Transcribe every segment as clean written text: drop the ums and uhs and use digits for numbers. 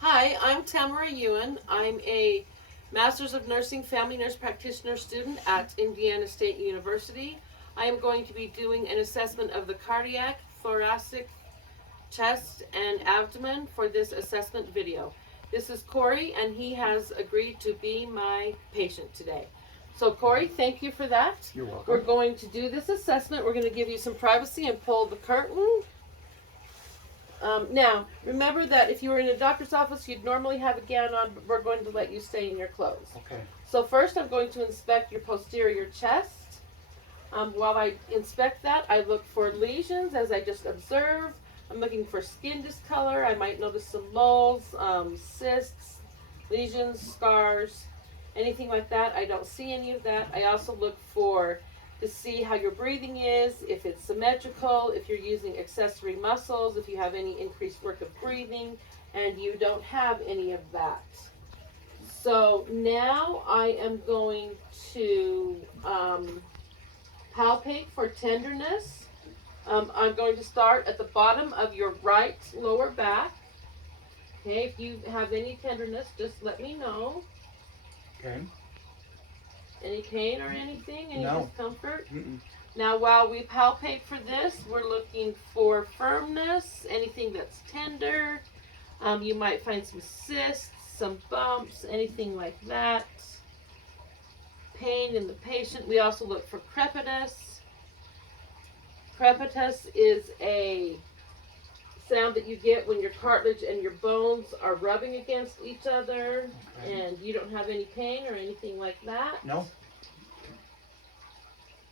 Hi, I'm Tamara Ewan. I'm a Master's of Nursing Family Nurse Practitioner student at Indiana State University. I am going to be doing an assessment of the cardiac, thoracic, chest, and abdomen for this assessment video. This is Corey, and he has agreed to be my patient today. So Corey, thank you for that. You're welcome. We're going to do this assessment. We're going to give you some privacy and pull the curtain. Now, remember that if you were in a doctor's office, you'd normally have a gown on, but we're going to let you stay in your clothes. Okay. So first I'm going to inspect your posterior chest. While I inspect that, I look for lesions as I just observed. I'm looking for skin discolor. I might notice some moles, cysts, lesions, scars, anything like that. I don't see any of that. I also look to see how your breathing is, if it's symmetrical, if you're using accessory muscles, if you have any increased work of breathing, and you don't have any of that. So now I am going to palpate for tenderness. I'm going to start at the bottom of your right lower back. Okay, if you have any tenderness, just let me know. Okay. Any pain or anything? Any No. discomfort? Mm-mm. Now, while we palpate for this, we're looking for firmness, anything that's tender. You might find some cysts, some bumps, anything like that. Pain in the patient. We also look for crepitus. Crepitus is a sound that you get when your cartilage and your bones are rubbing against each other. Okay. And you don't have any pain or anything like that. No.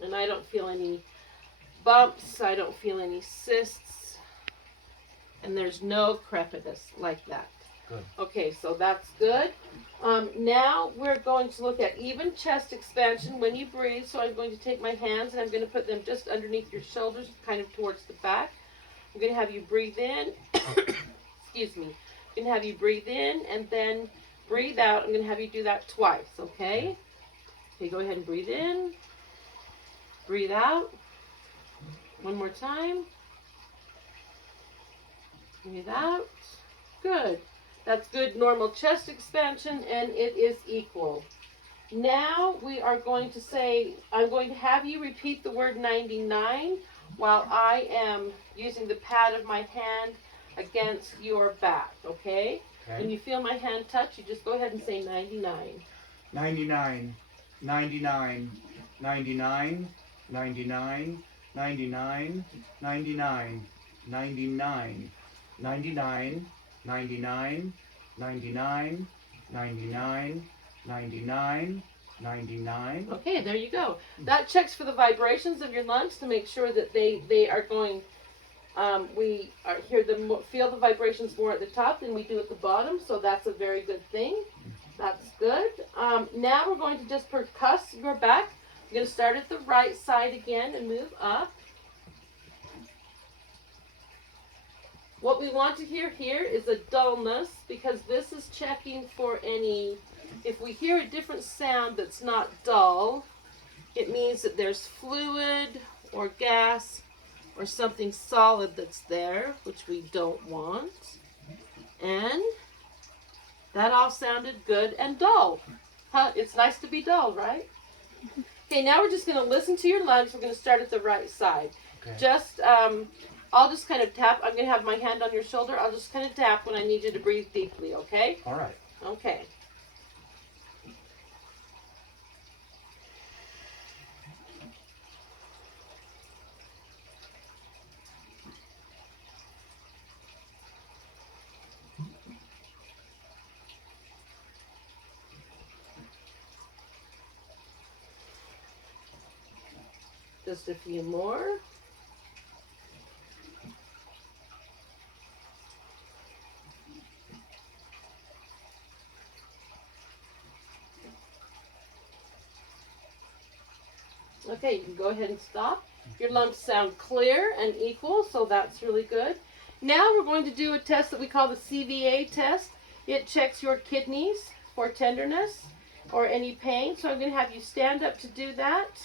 And I don't feel any bumps, I don't feel any cysts, and there's no crepitus like that. Good. Okay, so that's good. Now we're going to look at even chest expansion when you breathe. So I'm going to take my hands and I'm going to put them just underneath your shoulders, kind of towards the back. I'm going to have you breathe in. Excuse me. I'm going to have you breathe in and then breathe out. I'm going to have you do that twice, okay? Okay, go ahead and breathe in. Breathe out. One more time. Breathe out. Good. That's good normal chest expansion, and it is equal. Now we are going to say, I'm going to have you repeat the word 99 while I am using the pad of my hand against your back, okay? Okay. When you feel my hand touch, you just go ahead and say 99. 99, 99, 99, 99, 99, 99, 99, 99, 99, 99, 99, 99, 99. Okay, there you go. That checks for the vibrations of your lungs to make sure that they are going. We are feel the vibrations more at the top than we do at the bottom, so that's a very good thing. That's good. Now we're going to just percuss your back. I'm going to start at the right side again and move up. What we want to hear here is a dullness, because this is checking for any, if we hear a different sound that's not dull, it means that there's fluid or gas or something solid that's there, which we don't want. And that all sounded good and dull. Huh? It's nice to be dull, right? Okay, now we're just going to listen to your lungs. We're going to start at the right side. Okay. I'll just kind of tap. I'm going to have my hand on your shoulder. I'll just kind of tap when I need you to breathe deeply, okay? All right. Okay. Just a few more. Okay, you can go ahead and stop. Your lungs sound clear and equal, so that's really good. Now we're going to do a test that we call the CVA test. It checks your kidneys for tenderness or any pain. So I'm going to have you stand up to do that.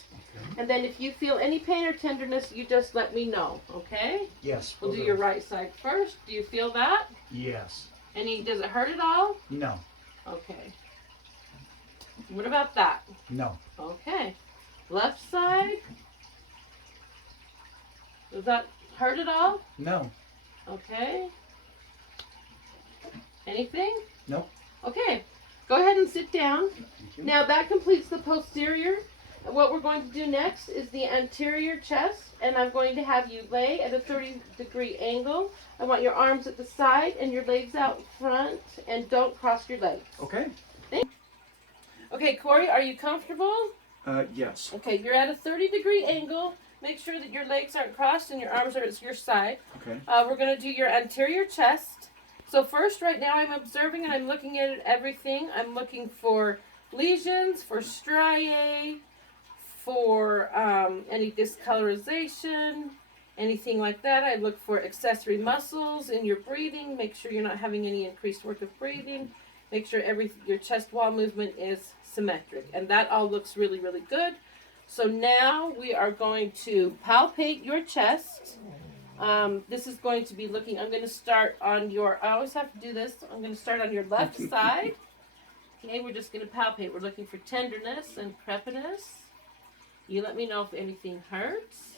And then if you feel any pain or tenderness, you just let me know, okay? Yes. We'll do your right side first. Do you feel that? Yes. Does it hurt at all? No. Okay. What about that? No. Okay. Left side? Does that hurt at all? No. Okay. Anything? Nope. Okay. Go ahead and sit down. Thank you. Now that completes the posterior. What we're going to do next is the anterior chest, and I'm going to have you lay at a 30-degree angle. I want your arms at the side and your legs out front, and don't cross your legs. Okay. Okay, Corey, are you comfortable? Yes. Okay, you're at a 30-degree angle. Make sure that your legs aren't crossed and your arms are at your side. Okay. We're going to do your anterior chest. So first, right now, I'm observing and I'm looking at everything. I'm looking for lesions, for striae, for any discolorization, anything like that. I look for accessory muscles in your breathing. Make sure you're not having any increased work of breathing. Make sure your chest wall movement is symmetric. And that all looks really, really good. So now we are going to palpate your chest. This is going to be looking, I'm going to start on your, I always have to do this. I'm going to start on your left side. Okay, we're just going to palpate. We're looking for tenderness and crepiness. You let me know if anything hurts.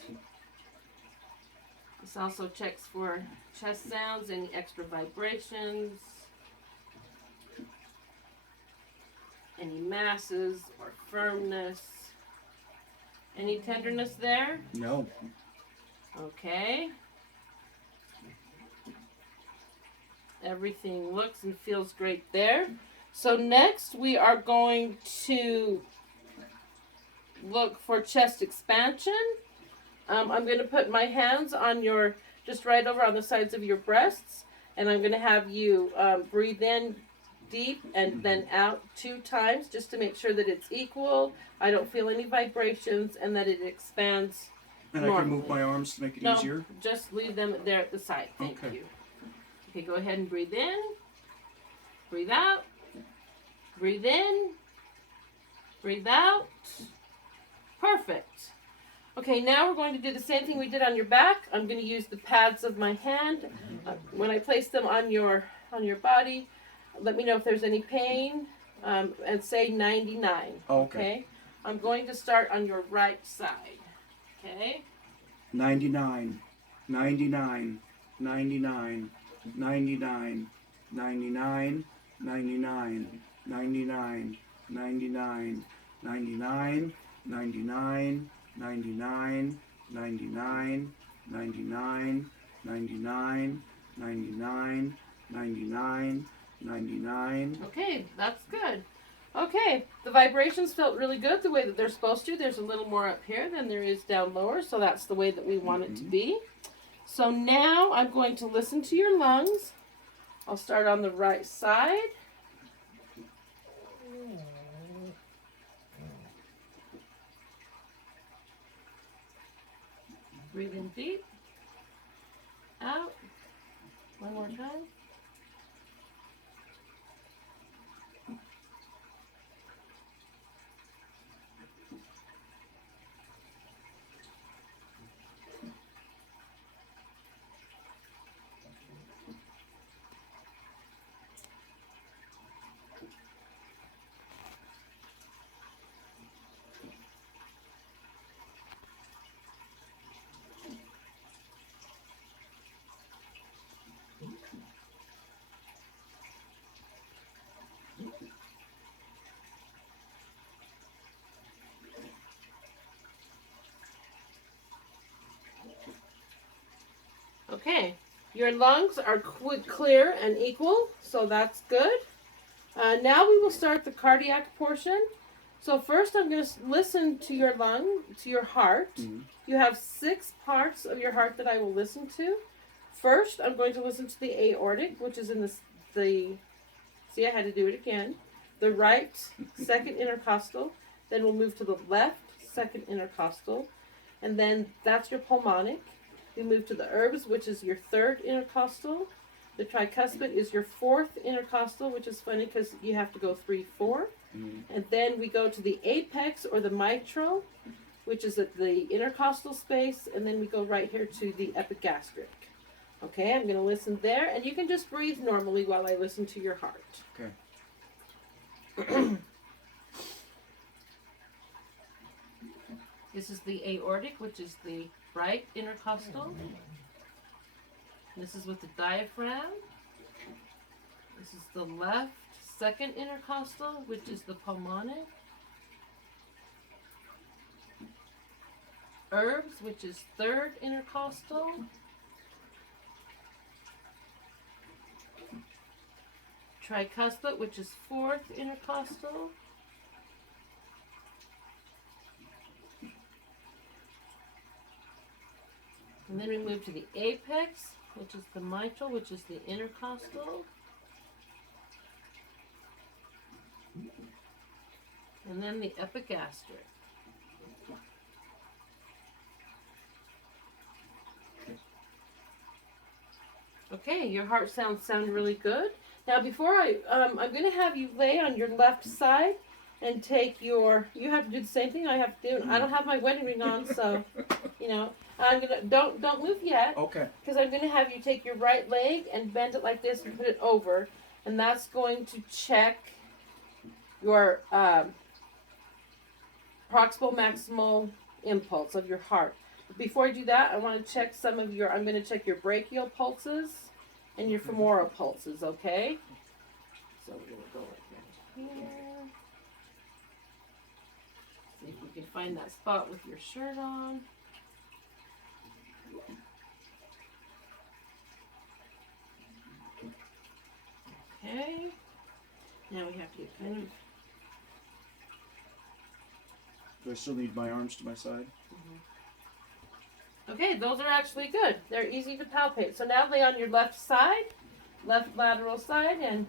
This also checks for chest sounds, any extra vibrations, any masses or firmness. Any tenderness there? No. Okay. Everything looks and feels great there. So next we are going to look for chest expansion. I'm going to put my hands on your, just right over on the sides of your breasts, and I'm going to have you breathe in deep and then out 2 times just to make sure that it's equal. I don't feel any vibrations and that it expands. And I can move my arms to make it easier? Just leave them there at the side. Thank you. Okay, go ahead and breathe in. Breathe out. Breathe in. Breathe out. Perfect. Okay, now we're going to do the same thing we did on your back. I'm going to use the pads of my hand. When I place them on your body, let me know if there's any pain, and say 99. Okay? I'm going to start on your right side. Okay? 99, 99, 99, 99, 99, 99, 99, 99, 99, 99, 99, 99, 99, 99, 99, 99, 99. Okay, that's good. Okay, the vibrations felt really good the way that they're supposed to. There's a little more up here than there is down lower, so that's the way that we want it to be. So now I'm going to listen to your lungs. I'll start on the right side. Breathe in deep. Out. One more time. Okay, your lungs are clear and equal, so that's good. Now we will start the cardiac portion. So first I'm going to listen to your to your heart. You have 6 parts of your heart that I will listen to. First, I'm going to listen to the aortic, which is in the see, I had to do it again. The right, second intercostal. Then we'll move to the left, second intercostal. And then that's your pulmonic. We move to the herbs, which is your 3rd intercostal. The tricuspid is your 4th intercostal, which is funny because you have to go 3, 4. And then we go to the apex or the mitral, which is at the intercostal space. And then we go right here to the epigastric. Okay, I'm going to listen there, and you can just breathe normally while I listen to your heart. Okay. This is the aortic, which is the right intercostal. This is with the diaphragm. This is the left second intercostal, which is the pulmonic. Herbs, which is third intercostal. Tricuspid, which is fourth intercostal. And then we move to the apex, which is the mitral, which is the intercostal. And then the epigastric. Okay, your heart sounds sound really good. Now before I'm going to have you lay on your left side and take your, you have to do the same thing I have to do. I don't have my wedding ring on, so, you know, I'm going to, don't move yet. Okay. Because I'm going to have you take your right leg and bend it like this and put it over. And that's going to check your proximal maximal impulse of your heart. But before I do that, I want to check some of your, I'm going to check your brachial pulses and your femoral pulses, okay? So we're going to go like that here. See if we can find that spot with your shirt on. Okay. Now we have to get kind of... Do I still need my arms to my side? Okay, those are actually good. They're easy to palpate. So now lay on your left side, left lateral side, and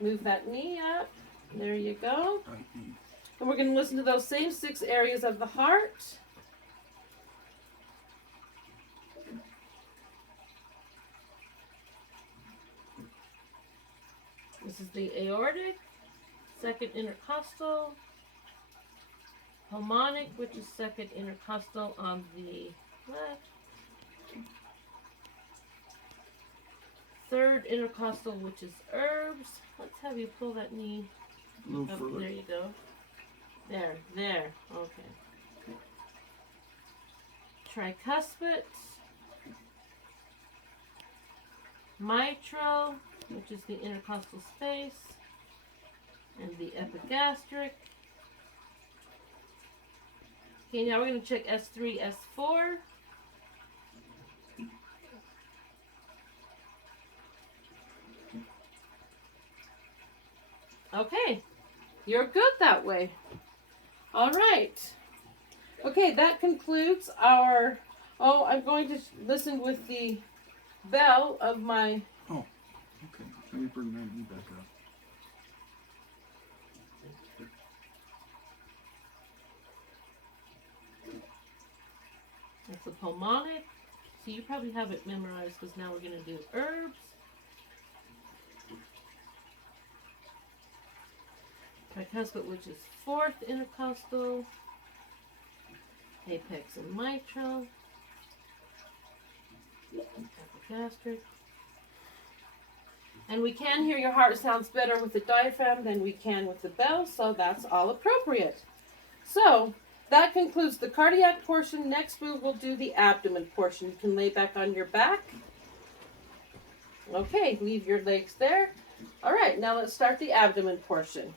move that knee up. There you go. Right knee. And we're going to listen to those same 6 areas of the heart. This is the aortic, second intercostal, pulmonic, which is second intercostal on the left, third intercostal, which is herbs. Let's have you pull that knee A little up. further. There you go. There. Okay. Tricuspid, mitral, which is the intercostal space, and the epigastric. Okay, now we're going to check S3, S4. Okay, you're good that way. All right. Okay, that concludes our, I'm going to listen with the bell of my, Oh, okay. Let me bring my knee back up. that's the pulmonic. So you probably have it memorized because now we're going to do herbs. Tricuspid, which is fourth intercostal. Apex and mitral. Epigastric. And we can hear your heart sounds better with the diaphragm than we can with the bell, so that's all appropriate. So, that concludes the cardiac portion. Next we will do the abdomen portion. You can lay back on your back. Okay, leave your legs there. All right, now let's start the abdomen portion.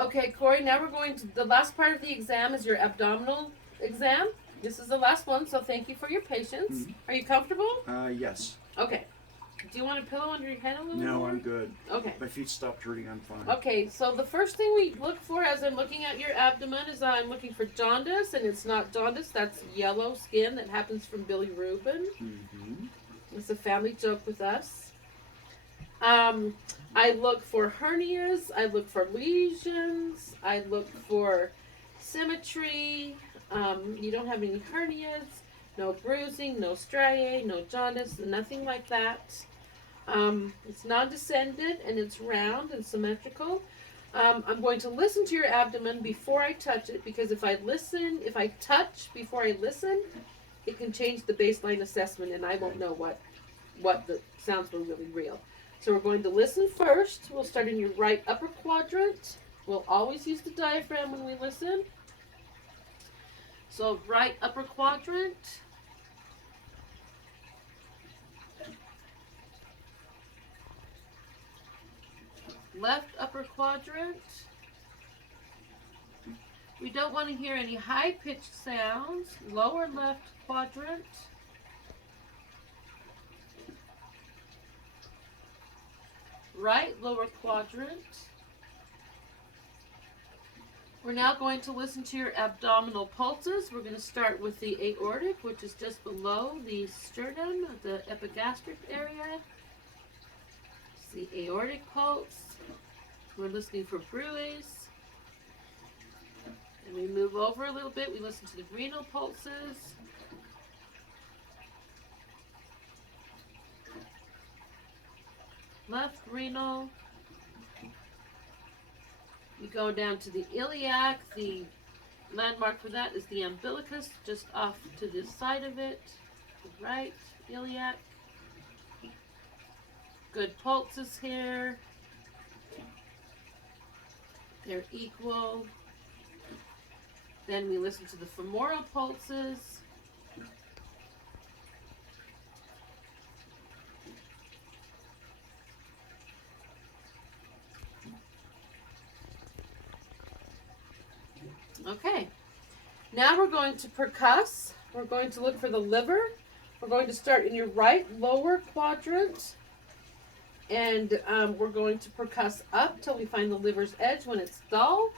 Okay, Corey, now we're going to, the last part of the exam is your abdominal exam. This is the last one, so thank you for your patience. Are you comfortable? Yes. Okay. Do you want a pillow under your head a little No, more? I'm good. Okay. My feet stopped hurting. I'm fine. Okay, so the first thing we look for as I'm looking at your abdomen is I'm looking for jaundice, and it's not jaundice, that's yellow skin that happens from Billy Rubin. Mm-hmm. It's a family joke with us. I look for hernias, I look for lesions, I look for symmetry. You don't have any hernias, no bruising, no striae, no jaundice, nothing like that. It's non-descendant and it's round and symmetrical. I'm going to listen to your abdomen before I touch it, because if I touch before I listen, it can change the baseline assessment, and I won't know what the sounds were really real. So we're going to listen first. We'll start in your right upper quadrant. We'll always use the diaphragm when we listen. So right upper quadrant. Left upper quadrant. We don't want to hear any high-pitched sounds. Lower left quadrant. Right lower quadrant. We're now going to listen to your abdominal pulses. We're going to start with the aortic, which is just below the sternum, the epigastric area. It's the aortic pulse. We're listening for bruits. And we move over a little bit. We listen to the renal pulses. Left renal. We go down to the iliac. The landmark for that is the umbilicus, just off to the side of it. The right iliac. Good pulses here. They're equal. Then we listen to the femoral pulses. Okay, now we're going to percuss. We're going to look for the liver. We're going to start in your right lower quadrant, and we're going to percuss up till we find the liver's edge when it's dull.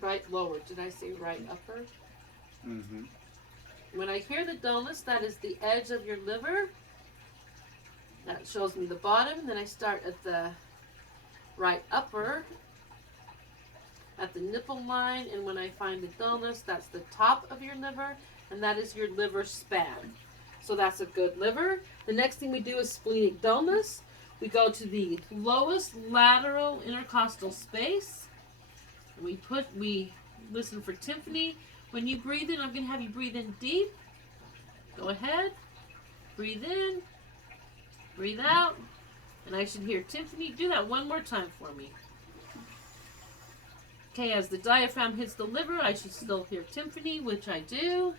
Right lower, did I say right upper? Mm-hmm. When I hear the dullness, that is the edge of your liver. That shows me the bottom. Then I start at the right upper, at the nipple line, and when I find the dullness, that's the top of your liver, and that is your liver span. So that's a good liver. The next thing we do is splenic dullness. We go to the lowest lateral intercostal space. We listen for tympany. When you breathe in, I'm going to have you breathe in deep. Go ahead. Breathe in. Breathe out. And I should hear tympany. Do that one more time for me. Okay, as the diaphragm hits the liver, I should still hear tympany, which I do.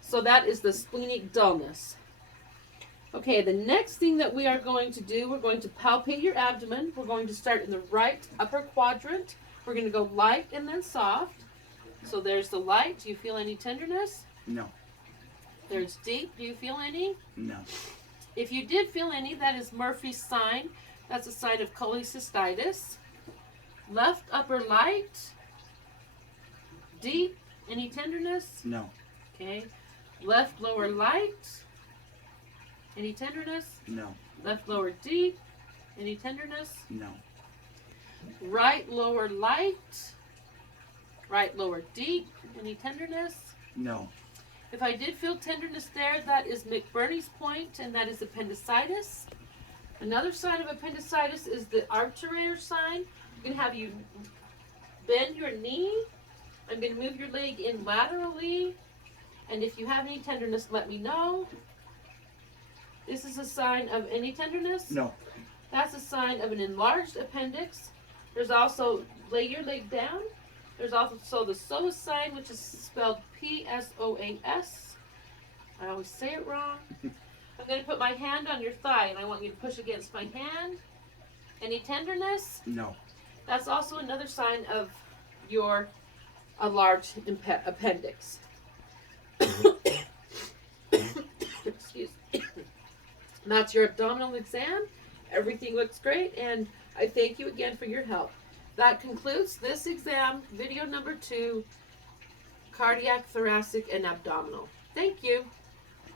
So that is the splenic dullness. Okay, the next thing that we are going to do, we're going to palpate your abdomen. We're going to start in the right upper quadrant. We're going to go light and then soft. So there's the light. Do you feel any tenderness? No. There's deep. Do you feel any? No. If you did feel any, that is Murphy's sign. That's a sign of cholecystitis. Left upper light. Deep. Any tenderness? No. Okay. Left lower light. Any tenderness? No. Left lower deep. Any tenderness? No. Right lower light. Right lower deep. Any tenderness? No. If I did feel tenderness there, that is McBurney's point, and that is appendicitis. Another sign of appendicitis is the arterial sign. I'm going to have you bend your knee. I'm going to move your leg in laterally. And if you have any tenderness, let me know. This is a sign of any tenderness? No. That's a sign of an enlarged appendix. There's also, lay your leg down. There's also the psoas sign, which is spelled P-S-O-A-S. I always say it wrong. I'm going to put my hand on your thigh, and I want you to push against my hand. Any tenderness? No. That's also another sign of your enlarged appendix. Excuse me. That's your abdominal exam. Everything looks great, and I thank you again for your help. That concludes this exam, video number 2, cardiac, thoracic, and abdominal. Thank you.